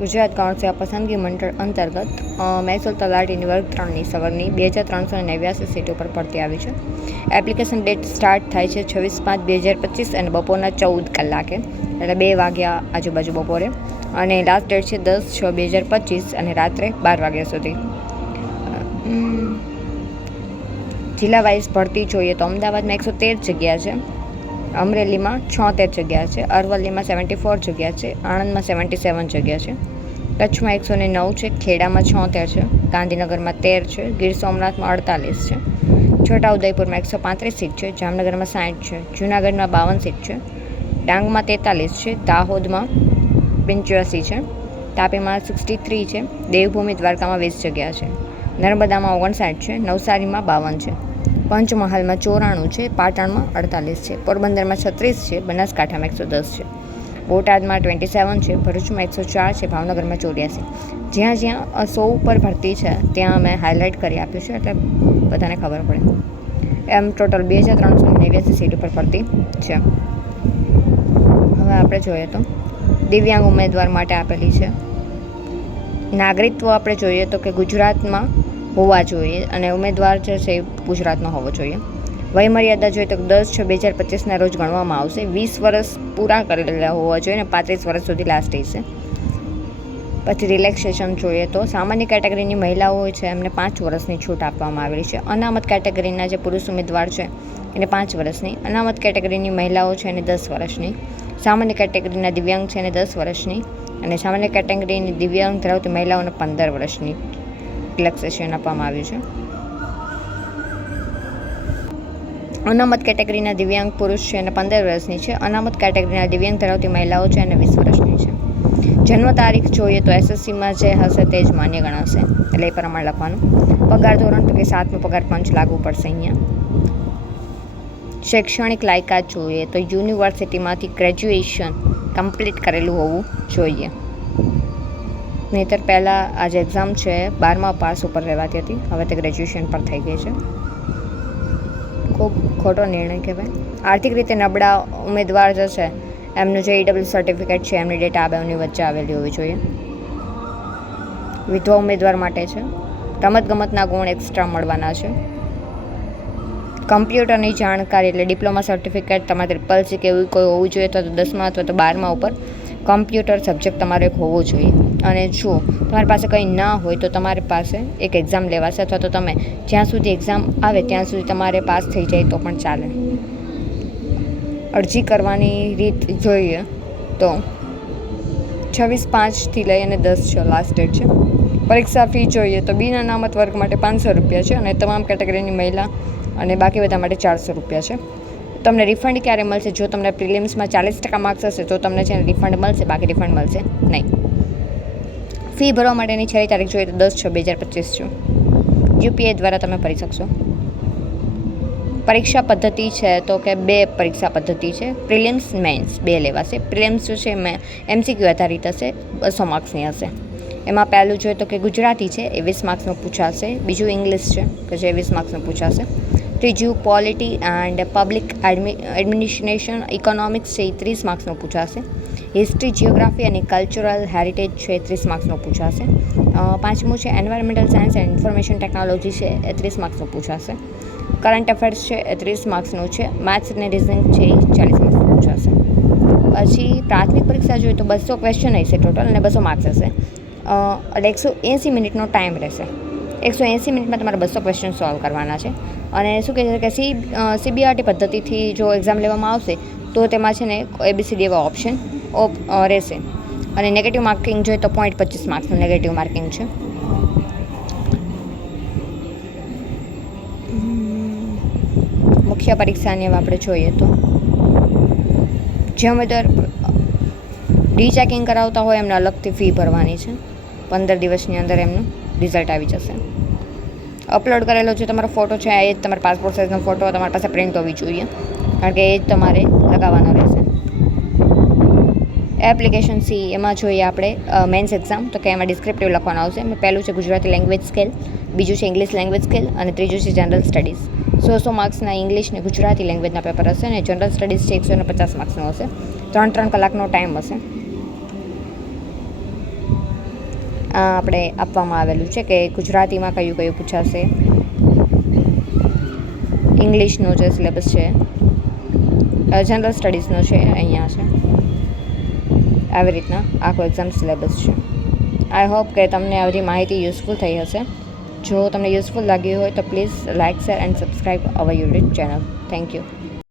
Gujarat council પસંદગી મંડળ અંતર્ગત મહેસૂલ તલાટીની વર્ગ ત્રણની સવરની બે હજાર ત્રણસો નેવ્યાસી સીટો પર ભરતી આવી છે. એપ્લિકેશન ડેટ સ્ટાર્ટ થાય છે છવ્વીસ પાંચ બે હજાર પચીસ અને બપોરના ચૌદ કલાકે, એટલે બે વાગ્યા આજુબાજુ બપોરે. અને લાસ્ટ ડેટ છે દસ છ બે હજાર પચીસ અને રાત્રે બાર વાગ્યા સુધી. જિલ્લા વાઇઝ ભરતી જોઈએ તો અમદાવાદમાં એકસો તેર જગ્યા છે. અમરેલીમાં છોતેર જગ્યા છે, અરવલ્લીમાં સેવન્ટી ફોર જગ્યા છે, આણંદમાં સેવન્ટી સેવન જગ્યા છે. કચ્છમાં એકસો ને નવ છે, ખેડામાં છોતેર છે, ગાંધીનગરમાં તેર છે, ગીર સોમનાથમાં અડતાલીસ છે. છોટાઉદેપુરમાં એકસો પાંત્રીસ સીટ છે, જામનગરમાં સાઠ છે, જૂનાગઢમાં બાવન સીટ છે. ડાંગમાં તેતાલીસ છે, દાહોદમાં પંચ્યાસી છે. તાપીમાં સિક્સટી થ્રી છે, દેવભૂમિ દ્વારકામાં વીસ જગ્યા છે. નર્મદામાં ઓગણસાઠ છે, નવસારીમાં બાવન છે. પંચમહાલમાં ચોરાણું છે, પાટણમાં અડતાલીસ છે. પોરબંદરમાં છત્રીસ છે, બનાસકાંઠામાં એકસો દસ છે. બોટાદમાં ટ્વેન્ટી સેવન છે, ભરૂચમાં એકસો ચાર છે, ભાવનગરમાં ચોર્યાસી. જ્યાં જ્યાં સો ઉપર ભરતી છે, ત્યાં અમે હાઇલાઇટ કરી આપ્યું છે, એટલે બધાને ખબર પડે. એમ ટોટલ બે હજાર ત્રણસો નેવ્યાસી સીટ ઉપર ભરતી છે. હવે આપણે જોઈએ તો, દિવ્યાંગ ઉમેદવાર માટે આપેલી છે. નાગરિકત્વ આપણે જોઈએ તો કે ગુજરાતમાં હોવા જોઈએ અને ઉમેદવાર છે એ ગુજરાતનો હોવો જોઈએ. વયમર્યાદા જોઈએ તો દસ છ બે હજાર પચીસના રોજ ગણવામાં આવશે. વીસ વર્ષ પૂરા કરેલા હોવા જોઈએ અને પાંત્રીસ વર્ષ સુધી લાસ્ટ છે. પછી રિલેક્સેશન જોઈએ તો સામાન્ય કેટેગરીની મહિલાઓ હોય છે, એમને પાંચ વર્ષની છૂટ આપવામાં આવેલી છે. અનામત કેટેગરીના જે પુરુષ ઉમેદવાર છે, એને પાંચ વર્ષની. અનામત કેટેગરીની મહિલાઓ છે, એને દસ વર્ષની. સામાન્ય કેટેગરીના દિવ્યાંગ છે, એને દસ વર્ષની. અને સામાન્ય કેટેગરીની દિવ્યાંગ ધરાવતી મહિલાઓને પંદર વર્ષની. રિલેક્સેશન આપવામાં આવ્યું છે. અનામત કેટેગરીના દિવ્યાંગ પુરુષ છે અને પંદર વર્ષની છે. અનામત કેટેગરીના દિવ્યાંગ ધરાવતી મહિલાઓ છે અને વીસ વર્ષની છે. જન્મ તારીખ જોઈએ તો એસએસસીમાં જે હશે તે જ માન્ય ગણાશે. એટલે એ પ્રમાણે લખવાનું. પગાર ધોરણ તો કે સાતમો પગાર પંચ લાગુ પડશે અહીંયા. શૈક્ષણિક લાયકાત જોઈએ તો યુનિવર્સિટીમાંથી ગ્રેજ્યુએશન કમ્પ્લીટ કરેલું હોવું જોઈએ. નહીતર પહેલાં આ એક્ઝામ છે, બારમા પાસ ઉપર રહેવાતી હતી. હવે તે ગ્રેજ્યુએશન પર થઈ ગઈ છે. ખૂબ ખોટો નિર્ણય કહેવાય. આર્થિક રીતે નબળા ઉમેદવાર જે છે, એમનું જે ઈડબ્લ્યુ સર્ટિફિકેટ છે, એમની ડેટા આ બેની વચ્ચે આવેલી હોવી જોઈએ. વિધવા ઉમેદવાર માટે છે. રમતગમતના ગુણ એક્સ્ટ્રા મળવાના છે. કમ્પ્યુટરની જાણકારી એટલે ડિપ્લોમા સર્ટિફિકેટ તમારે ટ્રિપલ સી કે એવું કોઈ હોવું જોઈએ તો દસમા અથવા તો બારમા ઉપર. કમ્પ્યુટર સબ્જેક્ટ તમારો એક હોવો જોઈએ. અને જો તમારી પાસે કંઈ ના હોય તો તમારી પાસે એક એક્ઝામ લેવાશે અથવા તો તમે જ્યાં સુધી એક્ઝામ આવે ત્યાં સુધી તમારે પાસ થઈ જાય તો પણ ચાલે. અરજી કરવાની રીત જોઈએ તો છવ્વીસ પાંચથી લઈ અને દસ છ લાસ્ટ ડેટ છે. પરીક્ષા ફી જોઈએ તો બિન અનામત વર્ગ માટે પાંચસો રૂપિયા છે અને તમામ કેટેગરીની મહિલા અને બાકી બધા માટે ચારસો રૂપિયા છે. તમને રિફંડ ક્યારે મળશે? જો તમને પ્રિલિમ્સમાં ચાલીસ ટકા માર્ક્સ હશે, તો તમને છે રિફંડ મળશે, બાકી રિફંડ મળશે નહીં. ફી ભરવા માટેની છેલ્લી તારીખ જોઈએ તો દસ છ બે હજાર પચીસ છે. યુપીઆઈ દ્વારા તમે ભરી શકશો. પરીક્ષા પદ્ધતિ છે તો કે બે પરીક્ષા પદ્ધતિ છે. પ્રિલિમ્સ મેન્સ બે લેવાશે પ્રિલિમ્સ જો છે? મેં એમસીક્યુ આધારિત હશે, બસો માર્ક્સની હશે. એમાં પહેલું જોઈએ તો કે ગુજરાતી છે, એ વીસ માર્ક્સનું પૂછાશે. બીજું ઇંગ્લિશ છે કે જે વીસ માર્ક્સનું પૂછાશે. ત્રીજું polity and public administration economics છે એ ત્રીસ માર્ક્સનું પૂછાશે. હિસ્ટ્રી જિયોગ્રાફી અને કલ્ચરલ હેરિટેજ છે ત્રીસ માર્ક્સનો પૂછાશે. પાંચમું છે environmental science and information technology છે એ ત્રીસ માર્ક્સનો પૂછાશે. કરંટ અફેર્સ છે એ ત્રીસ માર્ક્સનું છે. મેથ્સ અને રિઝનિંગ છે એ ચાલીસ માર્ક્સનું પૂછાશે. પછી પ્રાથમિક પરીક્ષા જોઈએ તો બસો ક્વેશ્ચન હશે ટોટલ અને બસો માર્ક્સ હશે. એટલે એકસો એંસી મિનિટનો ટાઈમ રહેશે. એકસો એંસી મિનિટમાં તમારે બસો ક્વેશ્ચન સોલ્વ કરવાના છે. અને શું કહે છે કે સી સીબીઆરટી પદ્ધતિથી જો એક્ઝામ લેવામાં આવશે, તો તેમાં છે ને એબીસીડી એવા ઓપ્શન ઓપ રહેશે. અને નેગેટિવ માર્કિંગ જોઈએ તો પોઈન્ટ પચીસ માર્ક્સનું નેગેટિવ માર્કિંગ છે. મુખ્ય પરીક્ષાની આપણે જોઈએ તો. જે ઉમેદવાર રીચેકિંગ કરાવતા હોય એમને અલગથી ફી ભરવાની છે. પંદર દિવસની અંદર એમનું રિઝલ્ટ આવી જશે. અપલોડ કરેલો જે તમારો ફોટો છે એ જ તમારા પાસપોર્ટ સાઇઝનો ફોટો, તમારી પાસે પ્રિન્ટ હોવી જોઈએ. કારણ કે એ જ તમારે લગાવવાનો રહેશે. એપ્લિકેશન સી એમાં જોઈએ આપણે મેન્સ એક્ઝામ તો કે એમાં ડિસ્ક્રિપ્ટિવ લખવાનું આવશે. એમાં પહેલું છે ગુજરાતી લેંગ્વેજ સ્કેલ બીજું છે ઇંગ્લિશ લેંગ્વેજ સ્કેલ અને ત્રીજું છે જનરલ સ્ટડીઝ સો સો માર્ક્સના ઇંગ્લિશ ને ગુજરાતી લેંગ્વેજના પેપર હશે અને જનરલ સ્ટડીઝ છે એકસો પચાસ માર્ક્સનો હશે. ત્રણ ત્રણ કલાકનો ટાઈમ હશે. આપણે આપવામાં આવેલું છે કે ગુજરાતીમાં કયું કયું પૂછાશે? ઇંગ્લિશનો જે સિલેબસ છે જનરલ સ્ટડીઝનો છે, અહીંયા છે. આવી રીતના આખો એક્ઝામ સિલેબસ છે. આઈ હોપ કે તમને આવી માહિતી યુઝફુલ થઈ હશે. જો તમને યુઝફુલ લાગી હોય તો please like share and subscribe our YouTube channel thank you